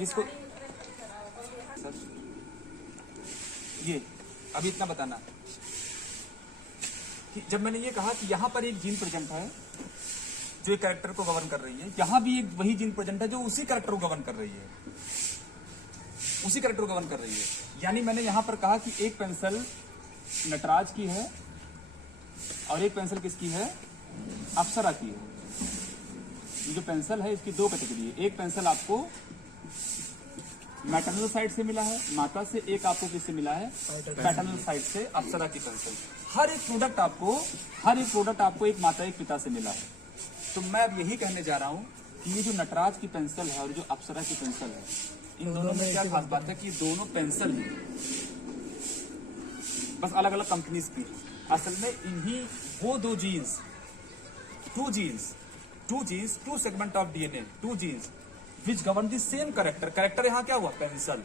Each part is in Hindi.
इसको सर ये अभी इतना बताना कि जब मैंने ये कहा कि यहाँ पर एक जीन प्रेजेंट है जो एक कैरेक्टर को गवर्न कर रही है, यहाँ भी एक वही जीन प्रेजेंट है जो उसी कैरेक्टर को गवर्न कर रही है, उसी कैरेक्टर को गवर्न कर रही है। यानी मैंने यहाँ पर कहा कि एक पेंसिल नटराज की है और एक पेंसिल किसकी है, अप्सरा की है। ये जो पेंसिल है इसकी दो कैटेगरी है, एक पेंसिल आपको मैटरनल साइड से मिला है माता से, एक आपको किससे मिला है, पैटर्नल साइड से अप्सरा की पेंसिल। हर एक प्रोडक्ट आपको एक माता एक पिता से मिला है। तो मैं अब यही कहने जा रहा हूँ कि ये जो नटराज की पेंसिल है और जो अप्सरा की पेंसिल है, इन दोनों में क्या खास बात है कि ये दोनों पेंसिल हैं, बस अलग अलग कंपनीज की। असल में इन्हीं वो दो genes, two segment of DNA, two genes which govern the same character. Character यहाँ क्या हुआ, pencil,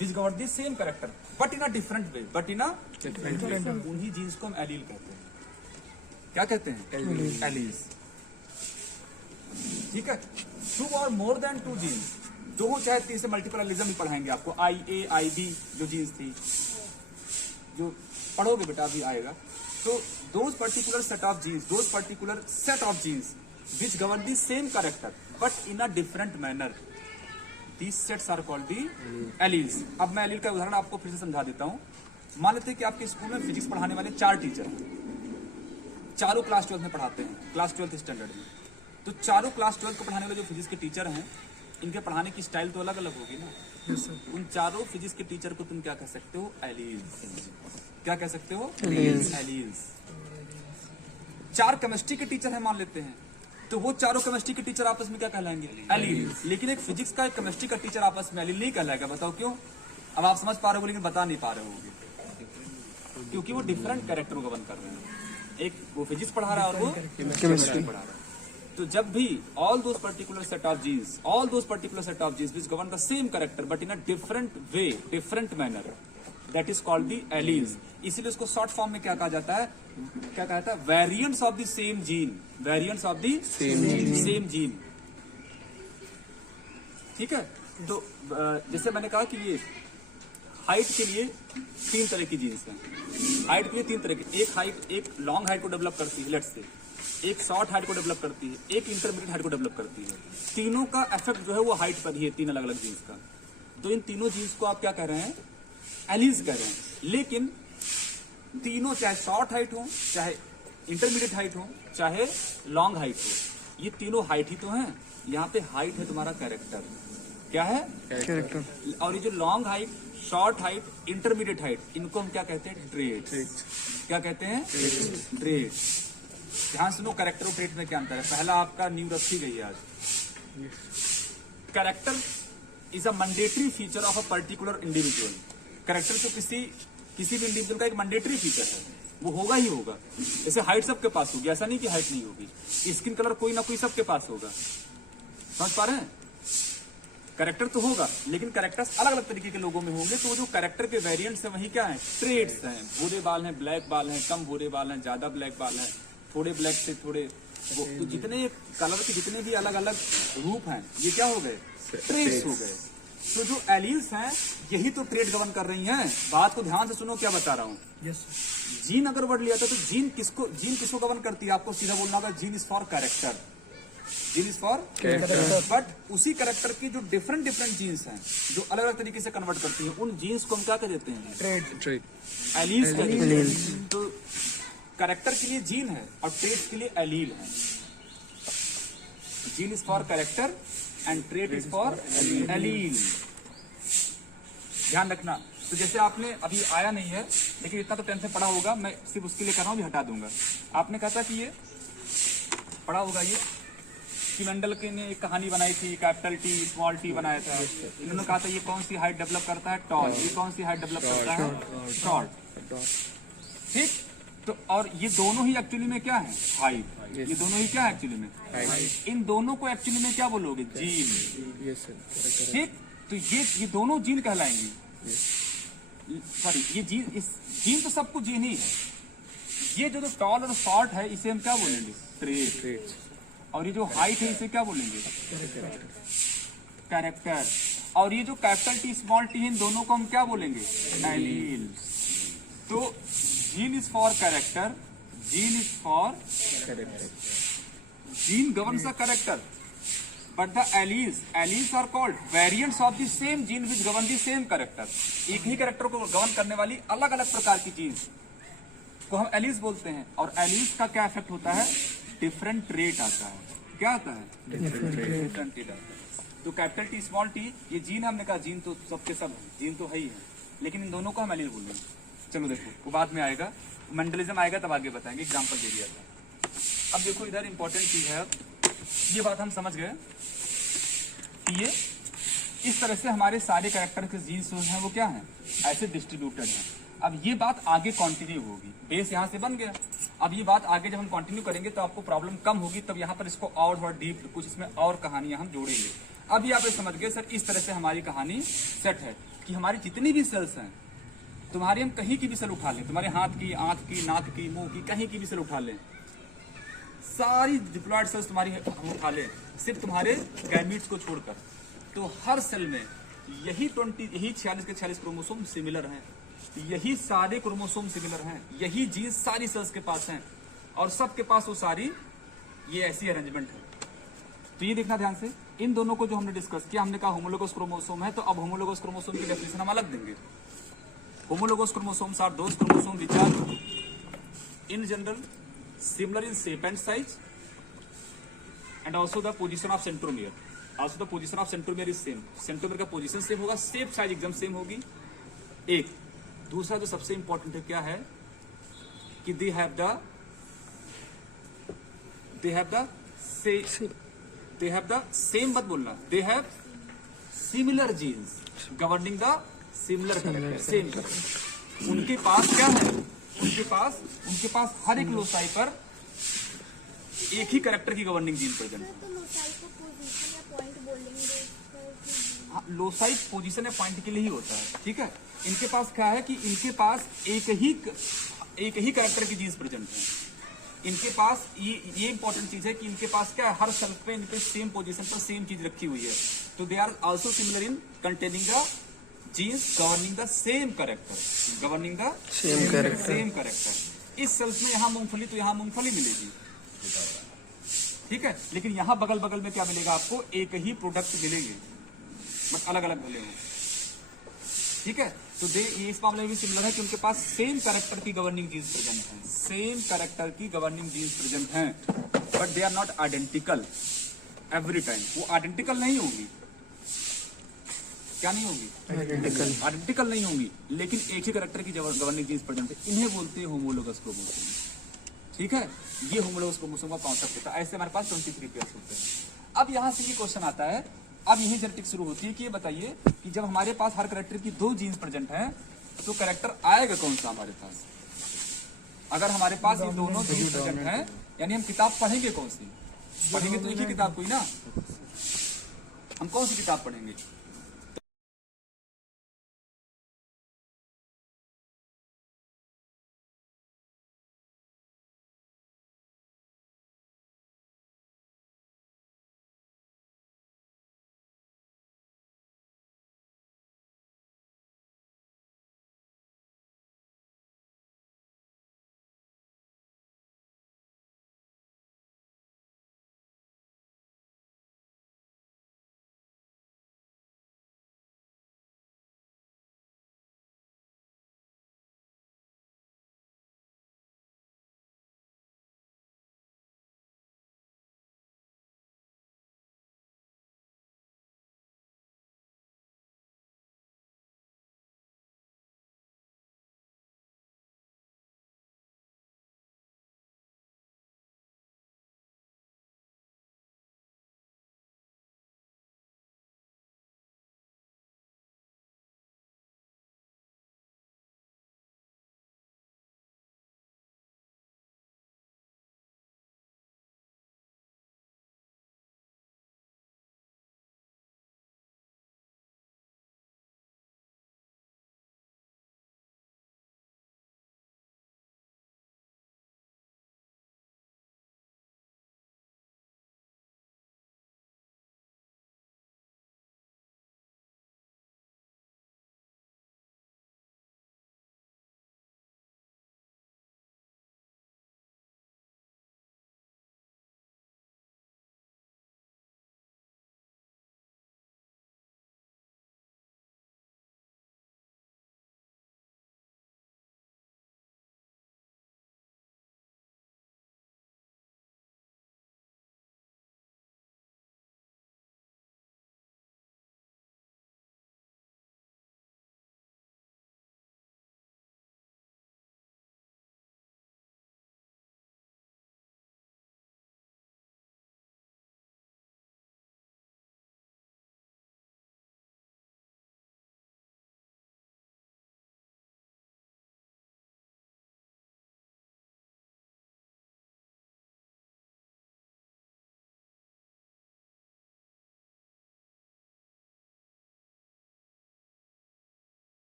which govern the same character but in a different way, उन्हीं जीन्स को हम एलील कहते हैं। क्या कहते हैं, एलील्स। ठीक है, टू और मोर देन टू जीन्स, दो हो चाहे तीन से मल्टीपल एलिज्म भी पढ़ाएंगे आपको, IA IB जो जीन्स थी, जो पढ़ोगे बेटा अभी आएगा। तो those particular set of genes which govern the same character but in a different manner, these sets are called the alleles। अब मैं एलील का उदाहरण आपको फिर से समझा देता हूँ। मान लेते हैं कि आपके स्कूल में फिजिक्स पढ़ाने वाले 4 टीचर हैं, चारों क्लास 12 में पढ़ाते हैं, क्लास 12 स्टैंडर्ड में। तो चारों क्लास 12 को पढ़ाने वाले जो फिजिक्स के टीचर हैं, इनके पढ़ाने की स्टाइल तो अलग अलग होगी ना। yes, उन चारों फिजिक्स के टीचर को तुम क्या कह सकते हो, एलील्स। क्या कह सकते हो, एलील्स। 4 केमिस्ट्री के टीचर हैं मान लेते हैं, तो वो चारों केमिस्ट्री के टीचर आपस में क्या कहलाएंगे, एलील। लेकिन एक फिजिक्स का एक केमिस्ट्री का टीचर आपस में एलील नहीं कहलाएगा। बताओ क्यों? अब आप समझ पा रहे हो लेकिन बता नहीं पा रहे होगे, क्योंकि वो डिफरेंट कैरेक्टर को गवर्न कर रहे हैं। एक वो फिजिक्स पढ़ा रहा है और वो केमिस्ट्री पढ़ा रहा है। तो जब भी all those particular set of genes which govern the same character but in a different way, different manner, that is called the alleles। इसीलिए उसको शॉर्ट फॉर्म में क्या कहा जाता है, क्या कहता है, variants of the same gene, ठीक है। तो जैसे मैंने कहा कि ये हाइट के लिए 3 तरह की जीन्स हैं, हाइट के लिए 3 तरह की, एक लॉन्ग हाइट को डेवलप करती है, लेट्स से, एक शॉर्ट हाइट को डेवलप करती है, एक इंटरमीडिएट हाइट को डेवलप करती है। तीनों का इफेक्ट जो है वो हाइट पर ही है, 3 अलग अलग जीन्स का। तो इन तीनों जीन्स को आप क्या कह रहे हैं, एलील्स कह रहे हैं। लेकिन तीनों चाहे शॉर्ट हाइट हो, चाहे इंटरमीडिएट हाइट हो, चाहे लॉन्ग हाइट हो, ये तीनों हाइट ही तो हैं। यहाँ पे हाइट है तुम्हारा कैरेक्टर, क्या है, कैरेक्टर। और ये जो long height, short height, intermediate height, इनको हम क्या कहते हैं, ट्रेट्स। क्या कहते हैं, ट्रेट्स। ध्यान सुनो, कैरेक्टर और ट्रेट में क्या अंतर है। पहला आपका नींव रखी गई है आज। Character is a mandatory feature of a particular individual. Character तो किसी भी इंडिविजुअल का एक मैंडेटरी फीचर है, वो होगा ही होगा। जैसे हाइट सबके पास होगी, ऐसा नहीं कि हाइट नहीं होगी। स्किन कलर कोई ना कोई सबके पास होगा, समझ पा रहे हैं। कैरेक्टर तो होगा, लेकिन कैरेक्टर्स अलग अलग तरीके के लोगों में होंगे। तो जो कैरेक्टर के वेरिएंट्स हैं वही क्या है, ट्रेड्स हैं। भूरे बाल हैं, ब्लैक बाल हैं, कम भूरे बाल हैं, ज्यादा ब्लैक बाल हैं, थोड़े ब्लैक से थोड़े वो, तो जितने कलर के जितने भी अलग अलग रूप हैं, ये क्या हो गए, ट्रेड्स हो गए। तो जो एलील्स हैं यही तो ट्रेड गवर्न कर रही हैं। बात को ध्यान से सुनो, क्या बता रहा हूँ। जीन अगर वर्ड लिया था तो जीन किसको गवर्न करती है, आपको सीधा बोलना होगा, gene is for character, gene is for character. But उसी कैरेक्टर की जो डिफरेंट जीन्स हैं जो अलग अलग तरीके से कन्वर्ट करती हैं, उन जीन्स को हम क्या कह देते हैं, ट्रेड, एलील्स कहते हैं। तो कैरेक्टर के लिए जीन है और ट्रेट के लिए एलील है। Gene is for character and trait is for allele, ध्यान रखना। तो जैसे आपने अभी आया नहीं है लेकिन इतना तो टेंथ में पढ़ा होगा, मैं सिर्फ उसके लिए कर रहा हूँ, भी हटा दूंगा। आपने कहा था कि ये पढ़ा होगा, ये कि मेंडल के ने एक कहानी बनाई थी, कैपिटल टी स्मॉल टी बनाया था। इन्होंने कहा था ये कौन सी हाइट डेवलप करता है, टॉल, ये कौन सी हाइट डेवलप करता है, शॉर्ट। ठीक, तो और ये दोनों ही एक्चुअली में क्या है, हाइट। ये दोनों ही क्या है एक्चुअली में, इन दोनों को एक्चुअली में क्या बोलोगे, जीन। ठीक, तो ये दोनों जीन कहलाएंगी। सॉरी, ये जीन तो सब कुछ जीन ही है। ये जो टॉल और शॉर्ट है इसे हम क्या बोलेंगे, ट्रेट। और ये जो हाइट है इसे क्या बोलेंगे, कैरेक्टर। और ये जो कैपिटल टी स्मॉल टी इन दोनों को हम क्या बोलेंगे? एलील्स। तो gene is for character, gene is for character, gene governs the character, but the alleles are called variants of the same gene which govern the same character। एक ही कैरेक्टर को गवर्न करने वाली अलग अलग प्रकार की जीन्स को हम एलीज बोलते हैं। और एलीज का क्या इफेक्ट होता है? डिफरेंट ट्रेट आता है। क्या आता है? डिफरेंट ट्रेट आता है। तो कैपिटल टी स्मॉल टी, ये जीन हमने कहा, जीन तो सबके सब है, जीन तो है ही है, लेकिन इन दोनों को हम एलील बोलेंगे। चलो देखो, वो बाद में आएगा, मेंडलिज्म आएगा तब आगे बताएंगे, एग्जाम्पल दे दिया था। अब देखो इधर इंपॉर्टेंट चीज है, ये बात हम समझ गए कि ये इस तरह से हमारे सारे कैरेक्टर के जीन्स हैं वो क्या हैं? ऐसे डिस्ट्रीब्यूटेड हैं। अब ये बात आगे कंटिन्यू होगी, बेस यहाँ से बन गया। अब ये बात आगे जब हम कंटिन्यू करेंगे तो आपको प्रॉब्लम कम होगी, तब यहाँ पर इसको और थोड़ा डीप कुछ इसमें और कहानियां हम जोड़ेंगे। अभी आप ये समझ गए सर, इस तरह से हमारी कहानी सेट है कि हमारी जितनी भी सेल्स हैं, तुम्हारी हम कहीं की भी सेल उठा लें, तुम्हारे हाथ की, आंख की, नाक की, मुंह की, कहीं की भी सेल उठा लें, सारी डिप्लॉयड सेल्स तुम्हारी हम उठा लें, सिर्फ तुम्हारे गैमीट्स को छोड़कर, तो हर सेल में यही 46 के 46 क्रोमोसोम सिमिलर हैं, यही सारे क्रोमोसोम सिमिलर हैं, यही जीन्स सारी सेल्स के पास हैं, और सबके पास वो सारी ये ऐसी अरेंजमेंट है। तो ये देखना ध्यान से, इन दोनों को जो हमने डिस्कस किया, हमने कहा होमोलोगस क्रोमोसोम है, तो अब होमोलोगस क्रोमोसोम की डेफिनेशन हम अलग देंगे। Homologous chromosomes are those chromosome which are in general similar in shape and size, and also the position of centromere, also the position of centromere is same, centromere का पोजीशन सेम होगा, शेप साइज एकदम सेम होगी। एक दूसरा जो सबसे इंपॉर्टेंट है क्या है कि they have the same मत बोलना, they have similar genes governing the similar character, same character। उनके पास क्या है? उनके पास हर एक लोसाई पर एक ही कैरेक्टर की गवर्निंग जीन प्रेजेंट है। लोसाई पोजीशन या पॉइंट के लिए ही होता है, ठीक है। इनके पास क्या है कि इनके पास एक ही कैरेक्टर की जीन्स प्रेजेंट है। इनके पास ये इंपॉर्टेंट चीज है कि इनके पास क्या है, हर सेल पे इनके सेम पोजीशन पर सेम चीज रखी हुई है। तो they are also similar in containing the genes governing the same character, governing the same character. इस सेल्स में यहाँ मूंगफली तो यहाँ मूंगफली मिलेगी, ठीक है, लेकिन यहाँ बगल बगल में क्या मिलेगा आपको? एक ही प्रोडक्ट मिलेंगे, बट अलग अलग मिलेंगे, ठीक है। तो ये इस मामले में भी सिमिलर है कि उनके पास सेम कैरेक्टर की गवर्निंग जीन्स प्रेजेंट है, सेम कैरेक्टर की गवर्निंग जीन्स प्रेजेंट हैं, but they are not identical every time. वो आइडेंटिकल नहीं होंगी, क्या नहीं होगी? आइडेंटिकल नहीं होंगी, लेकिन एक ही कैरेक्टर की गवर्निंग जीन्स प्रेजेंट है। इन्हें बोलते हैं होमोलोगस क्रोमोसोम, ठीक है। ये होमोलोगस क्रोमोसोम का कॉन्सेप्ट होता है। ऐसे हमारे पास 23 पेयर्स होते हैं। अब यहाँ से ये क्वेश्चन आता है, अब यही जेनेटिक्स शुरू होती है कि ये बताइए कि जब हमारे पास हर कैरेक्टर की 2 जीन्स प्रेजेंट है, तो कैरेक्टर आएगा कौन सा हमारे पास? अगर हमारे पास ये दोनों जीन्स प्रेजेंट है, यानी हम किताब पढ़ेंगे कौन सी? पढ़ेंगे तो एक ही किताब कोई ना, हम कौन सी किताब पढ़ेंगे?